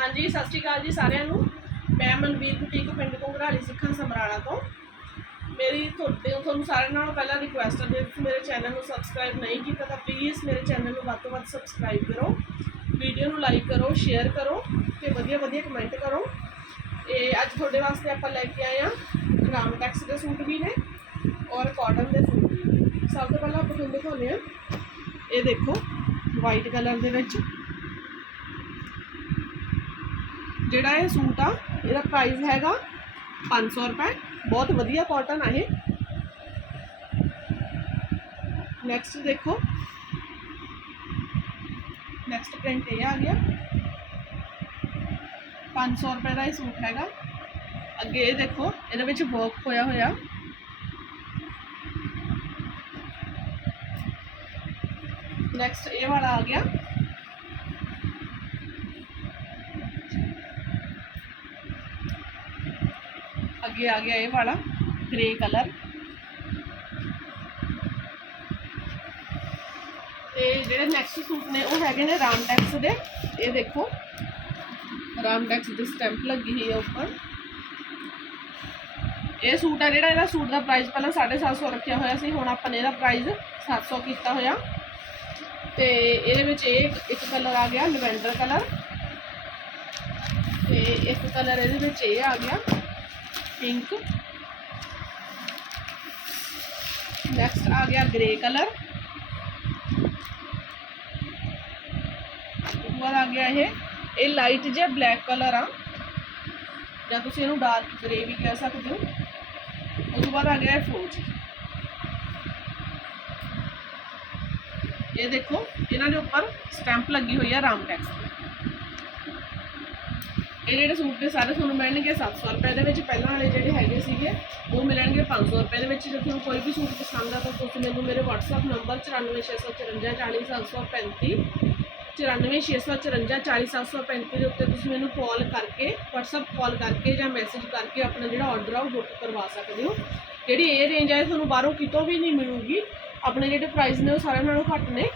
ਹਾਂਜੀ, ਸਤਿ ਸ਼੍ਰੀ ਅਕਾਲ ਜੀ ਸਾਰਿਆਂ ਨੂੰ। ਮੈਂ ਮਨਵੀਰ ਬੁਟੀਕ, ਪਿੰਡ ਘੁੰਗਰਾਲੀ ਸਿੱਖਾਂ ਸਮਰਾਲਾ ਤੋਂ। ਮੇਰੀ ਤੁਹਾਡੇ ਤੁਹਾਨੂੰ ਸਾਰਿਆਂ ਨਾਲੋਂ ਪਹਿਲਾਂ ਰਿਕੁਐਸਟ ਹੈ ਜੇ ਤੁਸੀਂ ਮੇਰੇ ਚੈਨਲ ਨੂੰ ਸਬਸਕ੍ਰਾਈਬ ਨਹੀਂ ਕੀਤਾ ਤਾਂ ਪਲੀਜ਼ ਮੇਰੇ ਚੈਨਲ ਨੂੰ ਵੱਧ ਤੋਂ ਵੱਧ ਸਬਸਕ੍ਰਾਈਬ ਕਰੋ। ਵੀਡੀਓ ਨੂੰ ਲਾਈਕ ਕਰੋ ਸ਼ੇਅਰ ਕਰੋ ਤੇ ਵਧੀਆ ਵਧੀਆ ਕਮੈਂਟ ਕਰੋ। ਇਹ ਅੱਜ ਤੁਹਾਡੇ ਵਾਸਤੇ ਆਪਾਂ ਲੈ ਕੇ ਆਏ ਆ ਰਾਮਟੈਕਸ ਦੇ ਸੂਟ ਵੀ ਨੇ ਔਰ ਕਾਟਨ ਦੇ ਸੂਟ ਵੀ ਸਭ ਤੋਂ ਪਹਿਲਾਂ ਆਪਾਂ ਤੁਹਾਨੂੰ ਦਿਖਾਉਂਦੇ ਆ ਇਹ ਦੇਖੋ ਵਾਈਟ ਕਲਰ ਦੇ ਵਿੱਚ। ਜਿਹੜਾ ਇਹ ਸੂਟ ਆ, ਇਹਦਾ ਪ੍ਰਾਈਸ ਹੈਗਾ 500 ਰੁਪਏ। ਬਹੁਤ ਵਧੀਆ ਕਾਟਨ ਆ ਇਹ। ਨੈਕਸਟ ਦੇਖੋ। ਨੈਕਸਟ ਪ੍ਰਿੰਟ ਇਹ ਆ ਗਿਆ। 500 ਰੁਪਏ ਦਾ ਇਹ ਸੂਟ ਹੈਗਾ। ਅੱਗੇ ਇਹ ਦੇਖੋ, ਇਹਦੇ ਵਿੱਚ ਵਰਕ ਹੋਇਆ ਹੋਇਆ। ਨੈਕਸਟ ਇਹ ਵਾਲਾ ਆ ਗਿਆ। ਅੱਗੇ ਆ ਗਿਆ ਇਹ ਵਾਲਾ ਗ੍ਰੇ ਕਲਰ ਤੇ ਜਿਹੜੇ ਨੈਕਸਟ ਸੂਟ ਨੇ, ਉਹ ਹੈਗੇ ਨੇ ਰਾਮਟੈਕਸ ਦੇ। ਇਹ ਦੇਖੋ ਰਾਮਟੈਕਸ ਦੇ ਸਟੈਂਪ ਲੱਗੀ ਹੋਈ ਹੈ ਉੱਪਰ। ਇਹ ਸੂਟ ਹੈ ਜਿਹੜਾ, ਇਹਦਾ ਸੂਟ ਦਾ ਪ੍ਰਾਈਸ ਪਹਿਲਾਂ 750 ਰੱਖਿਆ ਹੋਇਆ ਸੀ, ਹੁਣ ਆਪਾਂ ਨੇ ਇਹਦਾ ਪ੍ਰਾਈਸ 700 ਕੀਤਾ ਹੋਇਆ। ਤੇ ਇਹਦੇ ਵਿੱਚ ਇਹ ਇੱਕ ਕਲਰ ਆ ਗਿਆ ਲਵੈਂਡਰ ਕਲਰ ਤੇ ਇੱਕ ਕਲਰ ਇਹਦੇ ਵਿੱਚ ਇਹ ਆ ਗਿਆ। ਪਿੰਕ ਨੈਕਸਟ ਆ ਗਿਆ ਗ੍ਰੇ ਕਲਰ ਉੱਪਰ ਆ ਗਿਆ ਇਹ। ਇਹ ਲਾਈਟ ਜਿਹਾ ਬਲੈਕ ਕਲਰ ਆ। ਜਾਂ ਤੁਸੀਂ ਇਹਨੂੰ ਡਾਰਕ ਗ੍ਰੇ ਵੀ ਕਹਿ ਸਕਦੇ ਹੋ। ਉਸ ਤੋਂ ਬਾਅਦ ਆ ਗਿਆ ਇਹ ਫਰੋਜ਼ ਇਹ ਦੇਖੋ, ਇਹਨਾਂ ਦੇ ਉੱਪਰ ਸਟੈਂਪ ਲੱਗੀ ਹੋਈ ਆ ਰਾਮ ਟੈਕਸ ਇਹ ਜਿਹੜੇ ਸੂਟ ਦੇ ਸਾਰੇ ਤੁਹਾਨੂੰ ਮਿਲਣਗੇ 700 ਰੁਪਏ ਦੇ ਵਿੱਚ। ਪਹਿਲਾਂ ਵਾਲੇ ਜਿਹੜੇ ਹੈਗੇ ਸੀਗੇ, ਉਹ ਮਿਲਣਗੇ 500 ਰੁਪਏ ਦੇ ਵਿੱਚ। ਜੇ ਤੁਹਾਨੂੰ ਕੋਈ ਵੀ ਸੂਟ ਪਸੰਦ ਆ, ਤਾਂ ਤੁਸੀਂ ਮੈਨੂੰ ਮੇਰੇ WhatsApp ਨੰਬਰ 9465540735 9465540735 ਦੇ ਉੱਤੇ ਤੁਸੀਂ ਮੈਨੂੰ ਕਾਲ ਕਰਕੇ, WhatsApp ਕਾਲ ਕਰਕੇ ਜਾਂ ਮੈਸੇਜ ਕਰਕੇ ਆਪਣਾ ਜਿਹੜਾ ਆਰਡਰ ਆ, ਉਹ ਬੁੱਕ ਕਰਵਾ ਸਕਦੇ ਹੋ। ਜਿਹੜੀ ਇਹ ਰੇਂਜ ਹੈ ਤੁਹਾਨੂੰ ਬਾਹਰੋਂ ਕਿਤੋਂ ਵੀ ਨਹੀਂ ਮਿਲੂਗੀ। ਆਪਣੇ ਜਿਹੜੇ ਪ੍ਰਾਈਸ ਨੇ, ਉਹ ਸਾਰਿਆਂ ਨਾਲੋਂ ਘੱਟ ਨੇ।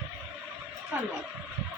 ਧੰਨਵਾਦ।